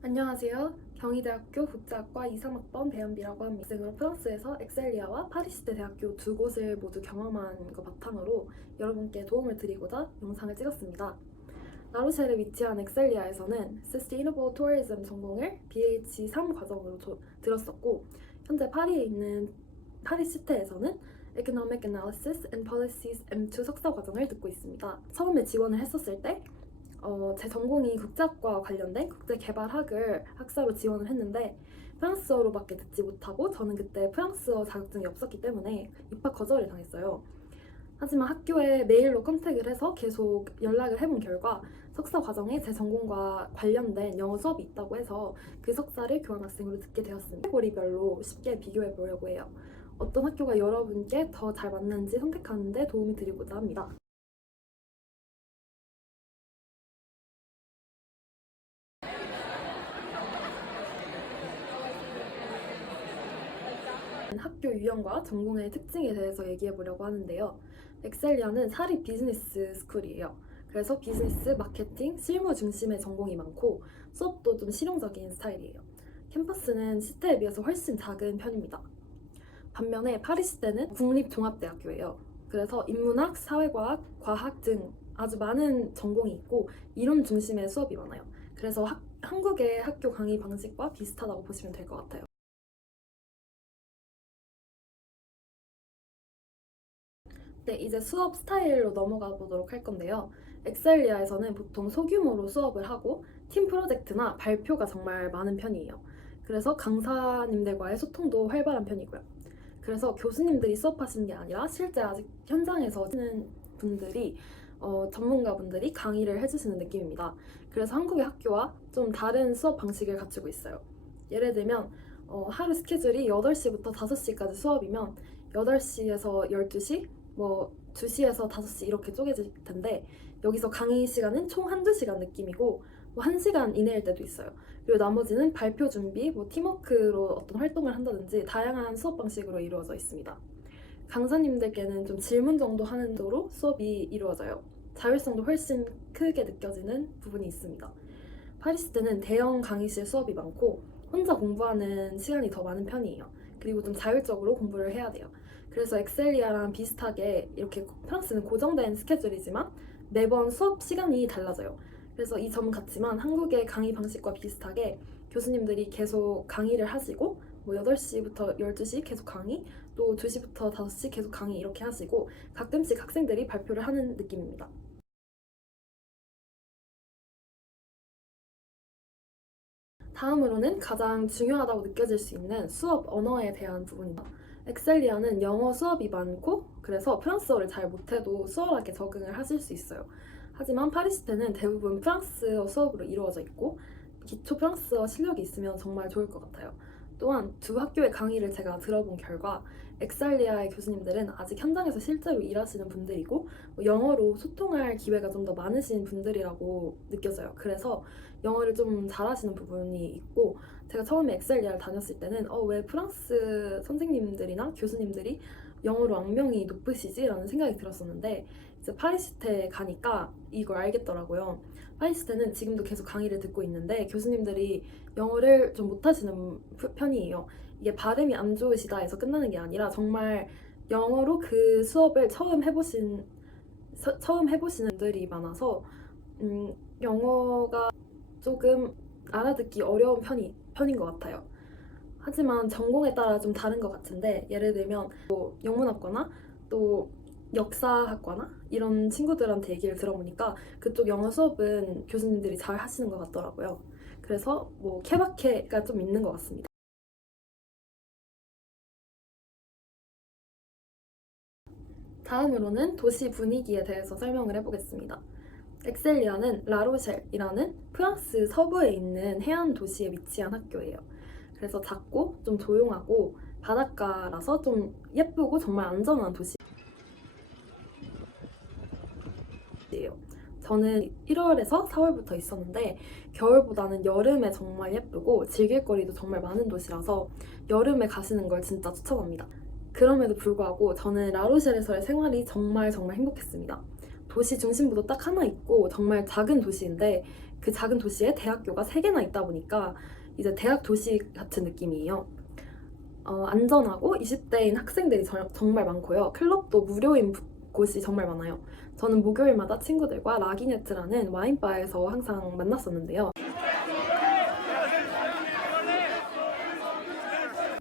안녕하세요. 경희대학교 국제학과 23학번 배현비라고 합니다. 학생으로 프랑스에서 엑셀리아와 파리시대 대학교 두 곳을 모두 경험한 것 바탕으로 여러분께 도움을 드리고자 영상을 찍었습니다. 라로셸에 위치한 엑셀리아에서는 Sustainable Tourism 전공을 BH3 과정으로 들었었고, 현재 파리에 있는 파리시테에서는 Economic Analysis and Policies M2 석사 과정을 듣고 있습니다. 처음에 지원을 했었을 때 제 전공이 국제학과 관련된 국제개발학을 학사로 지원을 했는데 프랑스어로밖에 듣지 못하고 저는 그때 프랑스어 자격증이 없었기 때문에 입학 거절을 당했어요. 하지만 학교에 메일로 컨택을 해서 계속 연락을 해본 결과 석사 과정에 제 전공과 관련된 영어 수업이 있다고 해서 그 석사를 교환학생으로 듣게 되었습니다. 카테고리별로 쉽게 비교해 보려고 해요. 어떤 학교가 여러분께 더 잘 맞는지 선택하는 데 도움이 되리고자 합니다. 학교 유형과 전공의 특징에 대해서 얘기해 보려고 하는데요. 엑셀리아는 사립 비즈니스 스쿨이에요. 그래서 비즈니스, 마케팅, 실무 중심의 전공이 많고 수업도 좀 실용적인 스타일이에요. 캠퍼스는 시대에 비해서 훨씬 작은 편입니다. 반면에 파리시대는 국립종합대학교예요. 그래서 인문학, 사회과학, 과학 등 아주 많은 전공이 있고 이론 중심의 수업이 많아요. 그래서 한국의 학교 강의 방식과 비슷하다고 보시면 될 것 같아요. 네, 이제 수업 스타일로 넘어가 보도록 할 건데요. 엑셀리아에서는 보통 소규모로 수업을 하고 팀 프로젝트나 발표가 정말 많은 편이에요. 그래서 강사님들과의 소통도 활발한 편이고요. 그래서 교수님들이 수업하시는 게 아니라 실제 아직 현장에서 하시는 분들이 전문가분들이 강의를 해주시는 느낌입니다. 그래서 한국의 학교와 좀 다른 수업 방식을 갖추고 있어요. 예를 들면 하루 스케줄이 8시부터 5시까지 수업이면 8시에서 12시, 뭐 2시에서 5시 이렇게 쪼개질 텐데 여기서 강의 시간은 총 한두 시간 느낌이고 뭐 1시간 이내일 때도 있어요. 그리고 나머지는 발표 준비, 뭐 팀워크로 어떤 활동을 한다든지 다양한 수업 방식으로 이루어져 있습니다. 강사님들께는 좀 질문 정도 하는 도로 수업이 이루어져요. 자율성도 훨씬 크게 느껴지는 부분이 있습니다. 파리스 때는 대형 강의실 수업이 많고 혼자 공부하는 시간이 더 많은 편이에요. 그리고 좀 자율적으로 공부를 해야 돼요. 그래서 엑셀리아랑 비슷하게 이렇게 프랑스는 고정된 스케줄이지만 매번 수업 시간이 달라져요. 그래서 이 점은 같지만 한국의 강의 방식과 비슷하게 교수님들이 계속 강의를 하시고 뭐 8시부터 12시 계속 강의, 또 2시부터 5시 계속 강의 이렇게 하시고 가끔씩 학생들이 발표를 하는 느낌입니다. 다음으로는 가장 중요하다고 느껴질 수 있는 수업 언어에 대한 부분입니다. 엑셀리아는 영어 수업이 많고 그래서 프랑스어를 잘 못해도 수월하게 적응을 하실 수 있어요. 하지만 파리시테는 대부분 프랑스어 수업으로 이루어져 있고 기초 프랑스어 실력이 있으면 정말 좋을 것 같아요. 또한 두 학교의 강의를 제가 들어본 결과 엑셀리아의 교수님들은 아직 현장에서 실제로 일하시는 분들이고 영어로 소통할 기회가 좀 더 많으신 분들이라고 느껴져요. 그래서 영어를 좀 잘하시는 부분이 있고 제가 처음에 엑셀리아를 다녔을 때는 왜 프랑스 선생님들이나 교수님들이 영어로 악명이 높으시지? 라는 생각이 들었었는데 이제 파리시테 가니까 이걸 알겠더라고요. 파리시테는 지금도 계속 강의를 듣고 있는데 교수님들이 영어를 좀 못하시는 편이에요. 이게 발음이 안 좋으시다 해서 끝나는 게 아니라 정말 영어로 그 수업을 처음 해보시는 분들이 많아서 영어가 조금 알아듣기 어려운 편인 것 같아요. 하지만 전공에 따라 좀 다른 것 같은데 예를 들면 뭐 영문학과나 또 역사학과나 이런 친구들한테 얘기를 들어보니까 그쪽 영어 수업은 교수님들이 잘 하시는 것 같더라고요. 그래서 뭐 케바케가 좀 있는 것 같습니다. 다음으로는 도시 분위기에 대해서 설명을 해보겠습니다. 엑셀리아는 라로셸이라는 프랑스 서부에 있는 해안 도시에 위치한 학교예요. 그래서 작고 좀 조용하고 바닷가라서 좀 예쁘고 정말 안전한 도시예요. 저는 1월에서 4월부터 있었는데 겨울보다는 여름에 정말 예쁘고 즐길 거리도 정말 많은 도시라서 여름에 가시는 걸 진짜 추천합니다. 그럼에도 불구하고 저는 라로셸에서의 생활이 정말 정말 행복했습니다. 도시 중심부도 딱 하나 있고 정말 작은 도시인데 그 작은 도시에 대학교가 3개나 있다 보니까 이제 대학 도시 같은 느낌이에요. 안전하고 20대인 학생들이 정말 많고요. 클럽도 무료인 곳이 정말 많아요. 저는 목요일마다 친구들과 라기네트라는 와인바에서 항상 만났었는데요.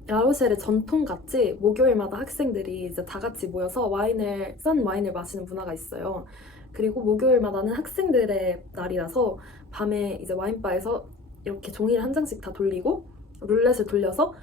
라로셸의 전통같이 목요일마다 학생들이 이제 다 같이 모여서 싼 와인을 마시는 문화가 있어요. 그리고 목요일마다는 학생들의 날이라서 밤에 이제 와인바에서 이렇게 종이를 한 장씩 다 돌리고 룰렛을 돌려서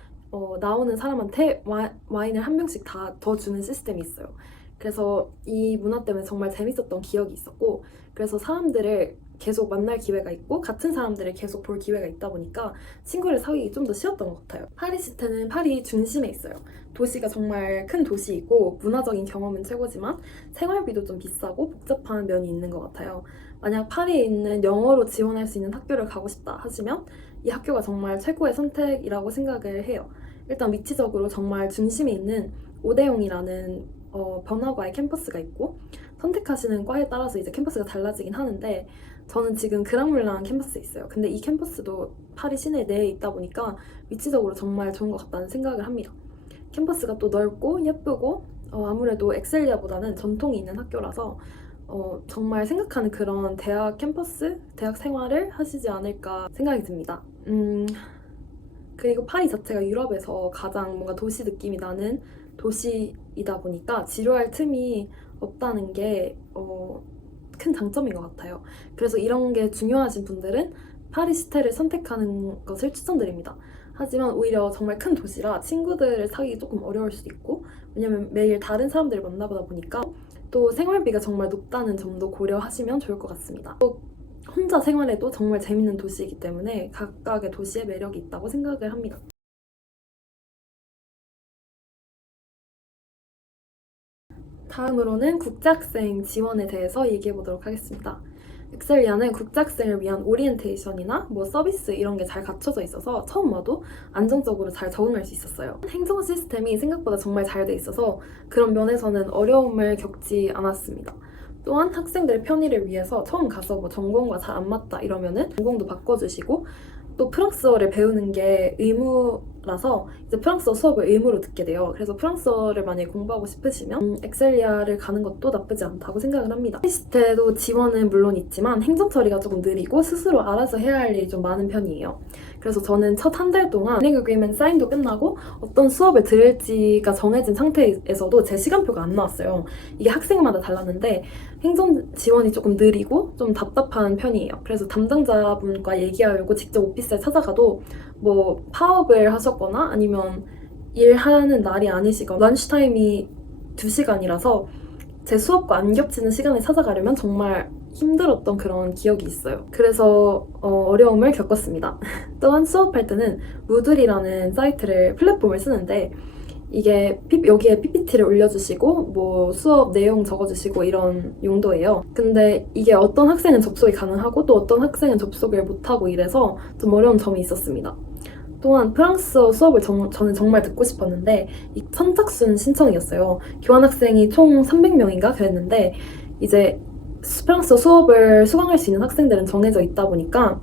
나오는 사람한테 와인을 한 병씩 다 더 주는 시스템이 있어요. 그래서 이 문화 때문에 정말 재밌었던 기억이 있었고, 그래서 사람들을 계속 만날 기회가 있고 같은 사람들을 계속 볼 기회가 있다 보니까 친구를 사귀기 좀 더 쉬웠던 것 같아요. 파리시테는 파리 중심에 있어요. 도시가 정말 큰 도시이고 문화적인 경험은 최고지만 생활비도 좀 비싸고 복잡한 면이 있는 것 같아요. 만약 파리에 있는 영어로 지원할 수 있는 학교를 가고 싶다 하시면 이 학교가 정말 최고의 선택이라고 생각을 해요. 일단 위치적으로 정말 중심에 있는 오데용이라는 번화가의 캠퍼스가 있고, 선택하시는 과에 따라서 이제 캠퍼스가 달라지긴 하는데 저는 지금 그랑물랑 캠퍼스에 있어요. 근데 이 캠퍼스도 파리 시내 내에 있다 보니까 위치적으로 정말 좋은 것 같다는 생각을 합니다. 캠퍼스가 또 넓고 예쁘고 아무래도 엑셀리아보다는 전통이 있는 학교라서 정말 생각하는 그런 대학 캠퍼스, 대학 생활을 하시지 않을까 생각이 듭니다. 그리고 파리 자체가 유럽에서 가장 뭔가 도시 느낌이 나는 도시이다 보니까 지루할 틈이 없다는 게 큰 장점인 것 같아요. 그래서 이런 게 중요하신 분들은 파리시테를 선택하는 것을 추천드립니다. 하지만 오히려 정말 큰 도시라 친구들을 사귀기 조금 어려울 수도 있고, 왜냐면 매일 다른 사람들을 만나보다 보니까 또 생활비가 정말 높다는 점도 고려하시면 좋을 것 같습니다. 또 혼자 생활해도 정말 재밌는 도시이기 때문에 각각의 도시의 매력이 있다고 생각을 합니다. 다음으로는 국제학생 지원에 대해서 얘기해 보도록 하겠습니다. 엑셀리아는 국제학생을 위한 오리엔테이션이나 서비스 이런 게 잘 갖춰져 있어서 처음 와도 안정적으로 잘 적응할 수 있었어요. 행정 시스템이 생각보다 정말 잘 돼 있어서 그런 면에서는 어려움을 겪지 않았습니다. 또한 학생들의 편의를 위해서 처음 가서 전공과 잘 안 맞다 이러면은 전공도 바꿔주시고, 또 프랑스어를 배우는 게 의무라서 이제 프랑스어 수업을 의무로 듣게 돼요. 그래서 프랑스어를 만약에 공부하고 싶으시면 엑셀리아를 가는 것도 나쁘지 않다고 생각을 합니다. 파리시테도 지원은 물론 있지만 행정 처리가 조금 느리고 스스로 알아서 해야 할 일이 좀 많은 편이에요. 그래서 저는 첫 한 달 동안 리딩 어그리먼트 사인도 끝나고 어떤 수업을 들을지가 정해진 상태에서도 제 시간표가 안 나왔어요. 이게 학생마다 달랐는데 행정 지원이 조금 느리고 좀 답답한 편이에요. 그래서 담당자분과 얘기하려고 직접 오피스에 찾아가도 파업을 하셨거나 아니면 일하는 날이 아니시거나 런치타임이 2시간이라서 제 수업과 안 겹치는 시간에 찾아가려면 정말 힘들었던 그런 기억이 있어요. 그래서 어려움을 겪었습니다. 또한 수업할 때는 무들이라는 플랫폼을 쓰는데 이게 여기에 PPT를 올려주시고 수업 내용 적어주시고 이런 용도예요. 근데 이게 어떤 학생은 접속이 가능하고 또 어떤 학생은 접속을 못하고 이래서 좀 어려운 점이 있었습니다. 또한 프랑스어 수업을 저는 정말 듣고 싶었는데 이 선착순 신청이었어요. 교환학생이 총 300명인가 그랬는데 이제 프랑스어 수업을 수강할 수 있는 학생들은 정해져 있다 보니까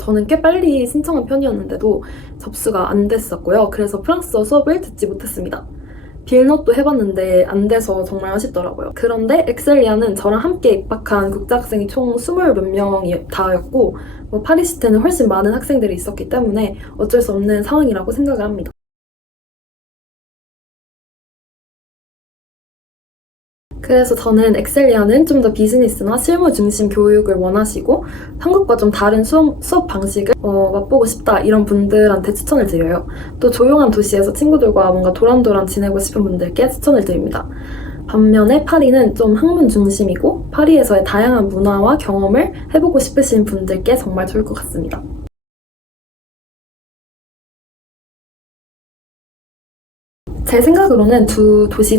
저는 꽤 빨리 신청한 편이었는데도 접수가 안 됐었고요. 그래서 프랑스어 수업을 듣지 못했습니다. 빌넛도 해봤는데 안 돼서 정말 아쉽더라고요. 그런데 엑셀리아는 저랑 함께 입학한 국제학생이 총 20몇 명이 다였고 파리시테는 훨씬 많은 학생들이 있었기 때문에 어쩔 수 없는 상황이라고 생각을 합니다. 그래서 저는 엑셀리아는 좀 더 비즈니스나 실무 중심 교육을 원하시고 한국과 좀 다른 수업 방식을 맛보고 싶다 이런 분들한테 추천을 드려요. 또 조용한 도시에서 친구들과 뭔가 도란도란 지내고 싶은 분들께 추천을 드립니다. 반면에 파리는 좀 학문 중심이고 파리에서의 다양한 문화와 경험을 해보고 싶으신 분들께 정말 좋을 것 같습니다. 제 생각으로는 두 도시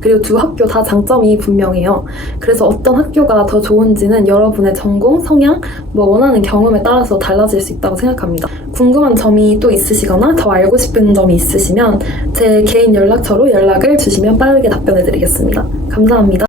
그리고 두 학교 다 장점이 분명해요. 그래서 어떤 학교가 더 좋은지는 여러분의 전공, 성향, 원하는 경험에 따라서 달라질 수 있다고 생각합니다. 궁금한 점이 또 있으시거나 더 알고 싶은 점이 있으시면 제 개인 연락처로 연락을 주시면 빠르게 답변해 드리겠습니다. 감사합니다.